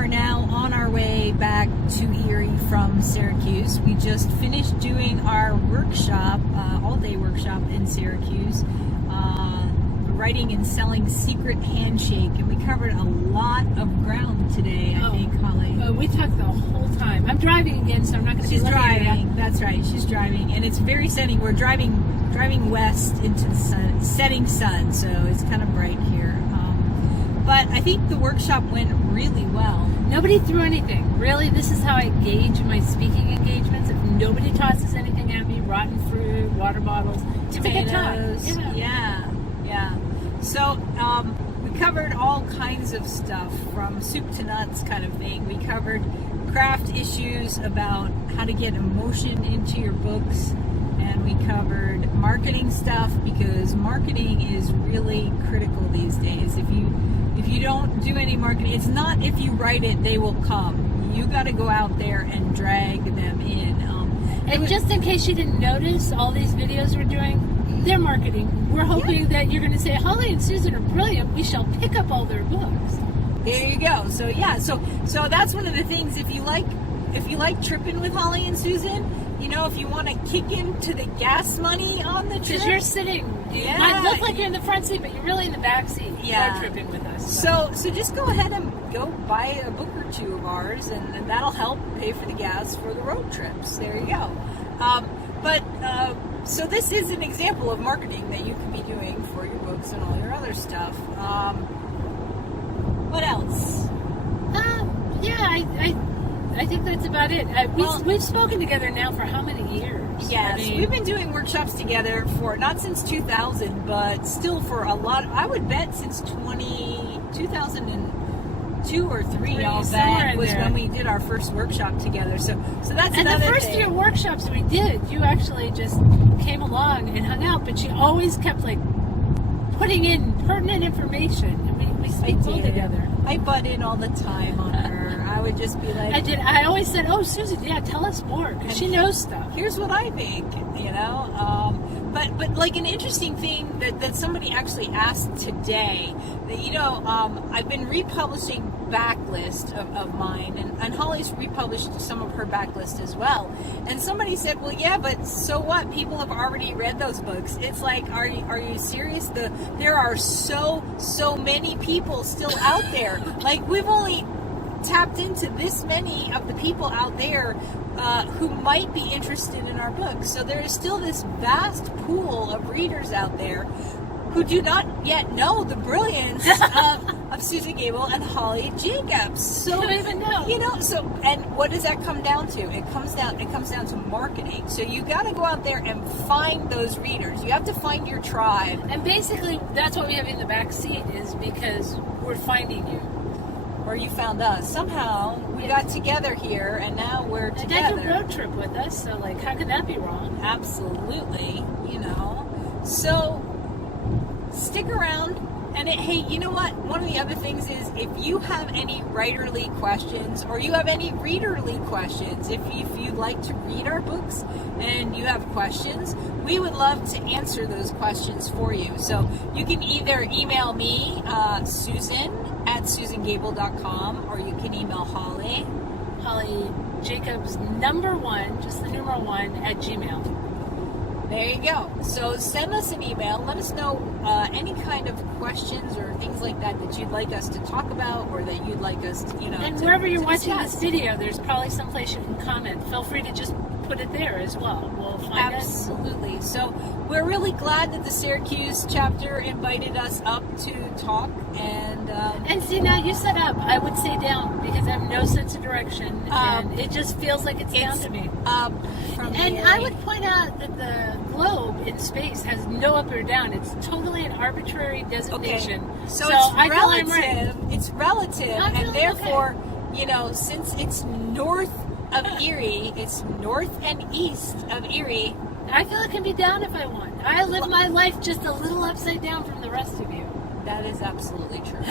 are now on our way back to Erie from Syracuse. We just finished doing our workshop, all-day workshop in Syracuse, writing and selling Secret Handshake, and we covered a lot of ground today, I think, Holly. We talked the whole time. I'm driving again, so I'm not going to be looking at it. She's driving, that's right, she's driving, and it's very sunny. We're driving west into the setting sun, so it's kind of bright here. But I think the workshop went really well. Nobody threw anything. Really, this is how I gauge my speaking engagements. If nobody tosses anything at me, rotten fruit, water bottles, tomatoes. Yeah. So we covered all kinds of stuff, from soup to nuts kind of thing. We covered craft issues about how to get emotion into your books. And we covered marketing stuff, because marketing is really critical these days. If you don't do any marketing, it's not if you write it, they will come. You got to go out there and drag them in. And just in case you didn't notice, all these videos we're doing, they're marketing. We're hoping that you're going to say, Holly and Susan are brilliant. We shall pick up all their books. There you go. So yeah, so that's one of the things. If you like Trippin with Holly and Susan, you know, if you want to kick into the gas money on the trip, because you're sitting, you might look like you're in the front seat, but you're really in the back seat. Yeah, you're tripping with us. So just go ahead and go buy a book or two of ours, and that'll help pay for the gas for the road trips. There you go. So this is an example of marketing that you can be doing for your books and all your other stuff. What else? I think that's about it. We've spoken together now for how many years? Yes, we've been doing workshops together for, not since 2000, but still for a lot, I would bet since 2002 or 3, I'll bet, was when we did our first workshop together. So that's and another the first thing. year workshops we did, you actually just came along and hung out, but you always kept putting in pertinent information, and we spoke all together. I butt in all the time on her. I would just be like... I did. I always said, oh, Susan, yeah, tell us more, because she knows stuff. Here's what I think, you know. But like an interesting thing that somebody actually asked today, that, you know, I've been republishing backlist of mine, and Holly's republished some of her backlist as well. And somebody said, well, yeah, but so what? People have already read those books. It's like, are you serious? There are so many people still out there. Like, we've only tapped into this many of the people out there who might be interested in our books. So there is still this vast pool of readers out there who do not yet know the brilliance of Susan Gable and Holly Jacobs. So don't even know. You know, and what does that come down to? It comes down to marketing. So you got to go out there and find those readers. You have to find your tribe. And basically, that's what we have in the back seat, is because we're finding you. Or you found us. Somehow we got together here, and now we're together. And a road trip with us, so how could that be wrong? Absolutely, you know. So stick around. And hey, you know what? One of the other things is, if you have any writerly questions, or you have any readerly questions, if you like to read our books and you have questions, we would love to answer those questions for you. So you can either email me, Susan@susangable.com, or you can email Holly Jacobs, #1, just the numeral 1, @gmail. There you go. So send us an email. Let us know any kind of questions or things like that you'd like us to talk about, or that you'd like us to, And wherever you're watching this video, there's probably some place you can comment. Feel free to just put it there as well. We'll find us. Absolutely. So we're really glad that the Syracuse chapter invited us up to talk, and see, now you set up. I would say down, because I have no sense of direction, and it just feels like it's down to me. Up from And here. I would point out that the globe in space has no up or down. It's totally an arbitrary designation. Okay. So I it's feel I'm right. relative. It's relative, I feel and therefore, you know, since it's north of Erie, it's north and east of Erie. I feel it can be down if I want. I live my life just a little upside down from the rest of you. That is absolutely true.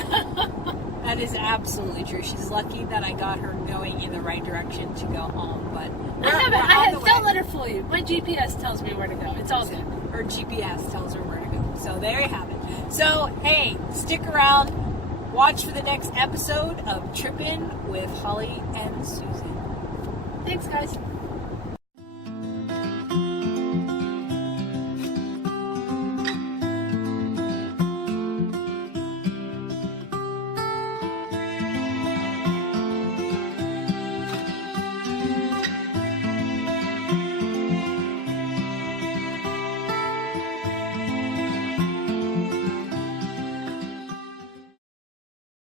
That is absolutely true. She's lucky that I got her going in the right direction to go home. But don't let her fool you. My GPS tells me where to go. It's all good. Her GPS tells her where to go. So there you have it. So, hey, stick around. watch for the next episode of Trippin with Holly and Susan. Thanks, guys.